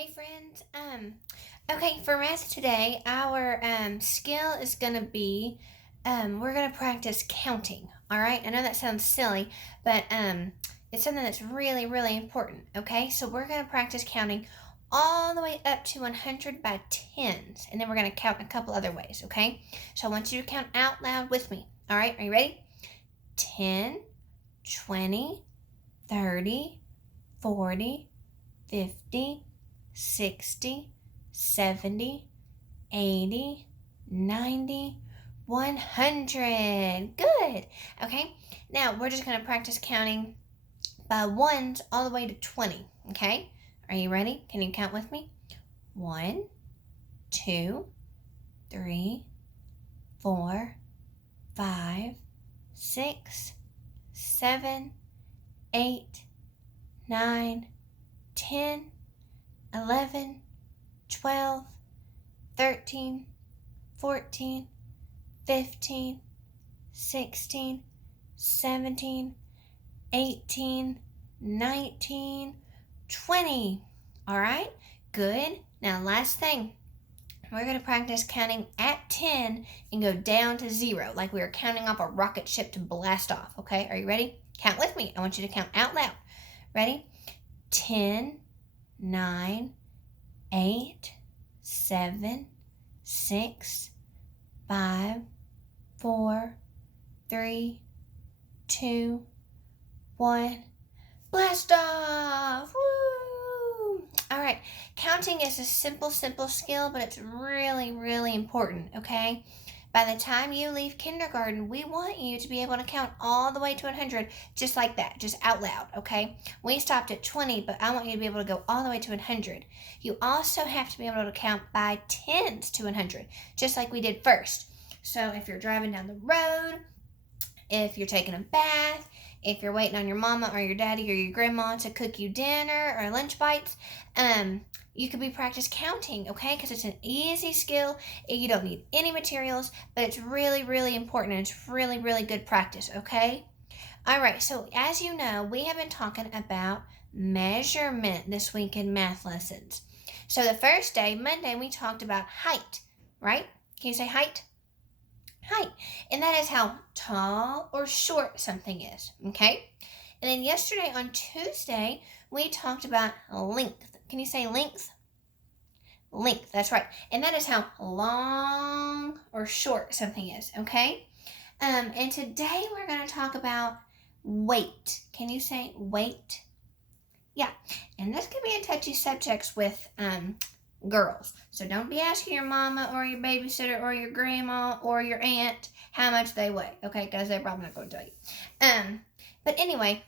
Hey friends. Okay, for math today, our skill is gonna be we're gonna practice counting. All right. I know that sounds silly, but it's something that's really, really important. Okay, so we're gonna practice counting all the way up to 100 by tens, and then we're gonna count a couple other ways. Okay, so I want you to count out loud with me. All right, are you ready? 10, 20, 30, 40, 50, 60, 70, 80, 90, 100. Good. Okay, now we're just going to practice counting by ones all the way to 20. Okay, are you ready? Can you count with me? 1, 2, 3, 4, 5, 6, 7, 8, 9, 10, 11, 12, 13, 14, 15, 16, 17, 18, 19, 20. All right, good. Now, last thing, we're going to practice counting at 10 and go down to 0, like we were counting off a rocket ship to blast off. Okay, are you ready? Count with me. I want you to count out loud. Ready? 10, 9, 8, 7, 6, 5, 4, 3, 2, 1. Blast off! Woo! All right, counting is a simple skill, but it's really, really important, okay? By the time you leave kindergarten, we want you to be able to count all the way to 100 just like that, just out loud, okay? We stopped at 20, but I want you to be able to go all the way to 100. You also have to be able to count by tens to 100, just like we did first. So if you're driving down the road, if you're taking a bath, if you're waiting on your mama or your daddy or your grandma to cook you dinner or lunch bites, you could be practice counting, okay? Because it's an easy skill. You don't need any materials, but it's really, really important and it's really, really good practice, okay? All right, so as you know, we have been talking about measurement this week in math lessons. So the first day, Monday, we talked about height, right? Can you say height? Height. And that is how tall or short something is, okay? And then yesterday on Tuesday, we talked about length. Can you say length? Length, that's right. And that is how long or short something is, okay? And today we're going to talk about weight. Can you say weight? Yeah. And this can be a touchy subject with girls. So don't be asking your mama or your babysitter or your grandma or your aunt how much they weigh, okay? Because they're probably not going to tell you. But anyway,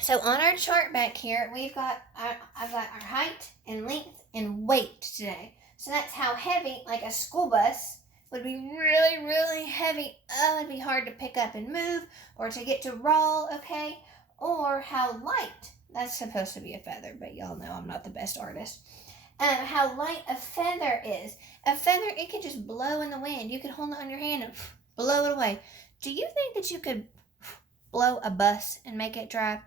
so on our chart back here, I've got our height and length and weight today. So that's how heavy, like a school bus, would be really, really heavy. Oh, it'd be hard to pick up and move or to get to roll, okay? Or how light, that's supposed to be a feather, but y'all know I'm not the best artist. How light a feather is. A feather, it can just blow in the wind. You could hold it on your hand and blow it away. Do you think that you could blow a bus and make it drive?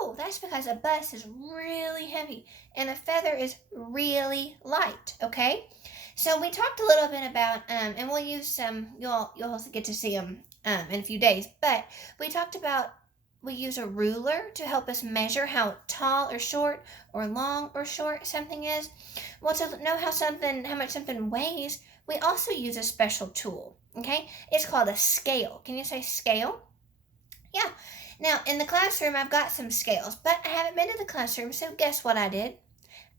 No, that's because a bus is really heavy and a feather is really light, okay? So we talked a little bit about, and we'll use some, you'll also get to see them in a few days, but we talked about we use a ruler to help us measure how tall or short or long or short something is. Well, to know how much something weighs, we also use a special tool, okay? It's called a scale. Can you say scale? Yeah. Now, in the classroom, I've got some scales, but I haven't been to the classroom, so guess what I did?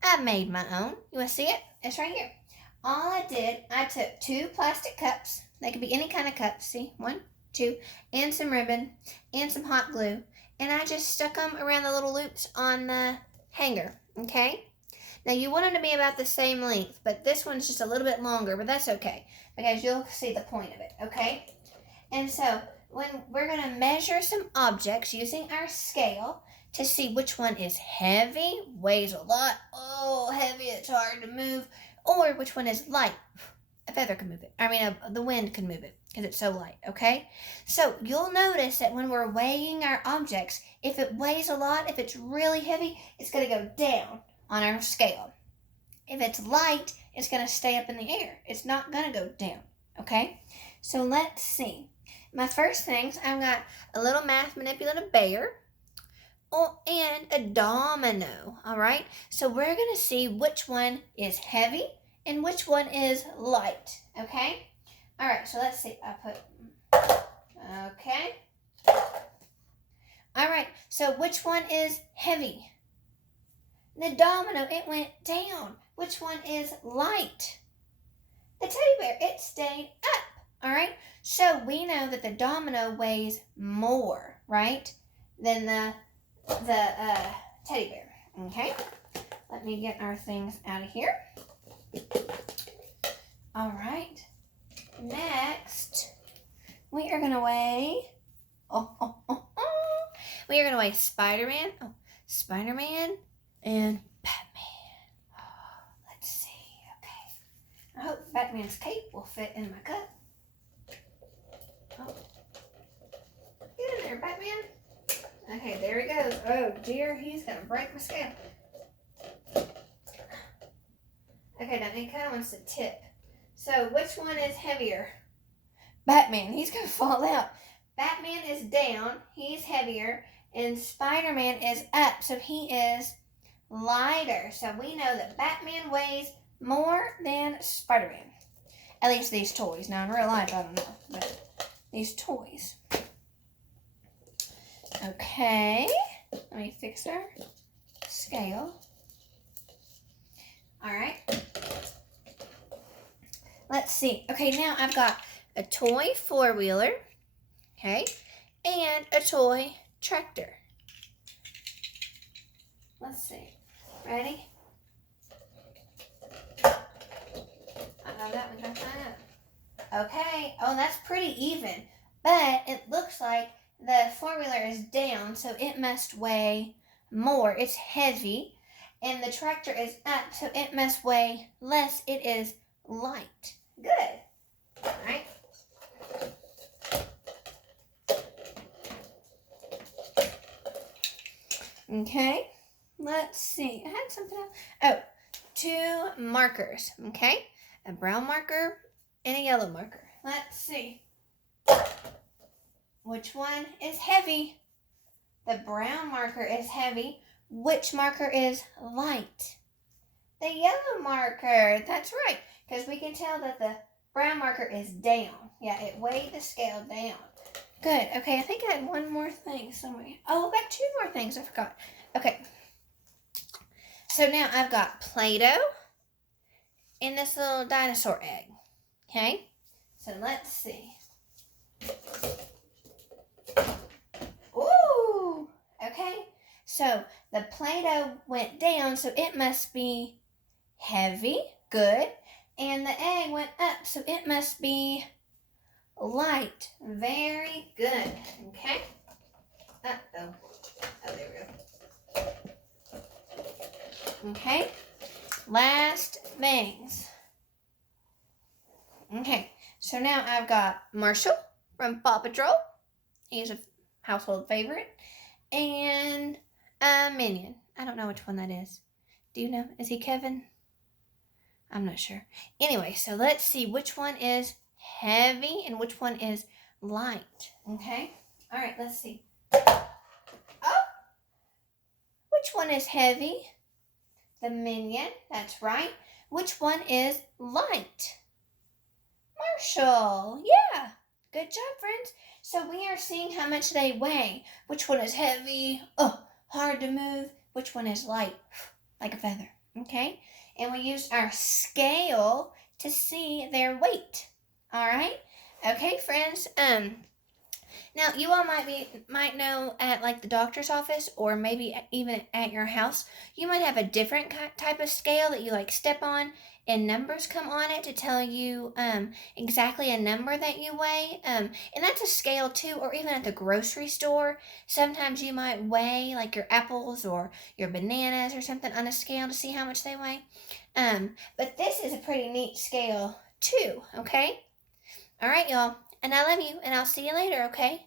I made my own. You want to see it? It's right here. All I did, I took 2 plastic cups. They could be any kind of cups. See? 1, 2, and some ribbon and some hot glue. And I just stuck them around the little loops on the hanger. Okay? Now, you want them to be about the same length, but this one's just a little bit longer, but that's okay because you'll see the point of it. Okay? And so, when we're going to measure some objects using our scale to see which one is heavy, weighs a lot, oh, heavy, it's hard to move, or which one is light. A feather can move it. The wind can move it because it's so light, okay? So you'll notice that when we're weighing our objects, if it weighs a lot, if it's really heavy, it's going to go down on our scale, If it's light, it's going to stay up in the air. It's not going to go down, okay? So let's see. My first things, I've got a little math manipulative bear and a domino, all right? So we're going to see which one is heavy and which one is light, okay? All right, so let's see. Okay. All right, so which one is heavy? The domino, it went down. Which one is light? The teddy bear, it stayed up. All right, so we know that the domino weighs more, right, than the teddy bear. Okay, let me get our things out of here. All right, next we are gonna weigh. We are gonna weigh Spider-Man. Spider-Man and Batman. Let's see. Okay. I hope Batman's cape will fit in my cup. Oh. Get in there, Batman. Okay, there he goes. Oh dear, he's gonna break my scale. Okay, now he kind of wants to tip. So which one is heavier? Batman, he's gonna fall out. Batman is down, he's heavier, and Spider-Man is up, so he is lighter. So we know that Batman weighs more than Spider-Man. At least these toys. Now in real life, I don't know, but these toys. Okay, let me fix our scale. All right. Let's see. Okay, now I've got a toy four-wheeler, okay, and a toy tractor. Let's see. Ready? I know that one got that up. Okay. Oh, that's pretty even. But it looks like the four-wheeler is down, so it must weigh more. It's heavy. And the tractor is up, so it must weigh less. It is light. Good. All right. Okay. Let's see. I had something else. Oh, 2 markers. Okay. A brown marker and a yellow marker. Let's see. Which one is heavy? The brown marker is heavy. Which marker is light? The yellow marker. That's right. Because we can tell that the brown marker is down. Yeah, it weighed the scale down. Good. Okay, I think I had one more thing somewhere. Oh, I've got 2 more things I forgot. Okay. So now I've got Play-Doh and this little dinosaur egg. Okay? So let's see. Ooh! Okay. So the Play-Doh went down, so it must be heavy. Good. And the egg went up, so it must be light. Very good. Okay. Uh-oh. Oh, there we go. Okay. Last things. Okay. So now I've got Marshall from Paw Patrol. He's a household favorite. And a Minion. I don't know which one that is. Do you know? Is he Kevin? I'm not sure. Anyway, so let's see which one is heavy and which one is light. Okay? All right, let's see. Oh! Which one is heavy? The Minion. That's right. Which one is light? Marshall. Yeah. Good job, friends. So we are seeing how much they weigh. Which one is heavy? Oh, hard to move. Which one is light? Like a feather. Okay? And we used our scale to see their weight. All right? Okay, friends. Now you all might know at like the doctor's office or maybe even at your house, you might have a different type of scale that you like step on and numbers come on it to tell you exactly a number that you weigh. And that's a scale too, or even at the grocery store. Sometimes you might weigh like your apples or your bananas or something on a scale to see how much they weigh. But this is a pretty neat scale too, okay? All right, y'all. And I love you, and I'll see you later, okay?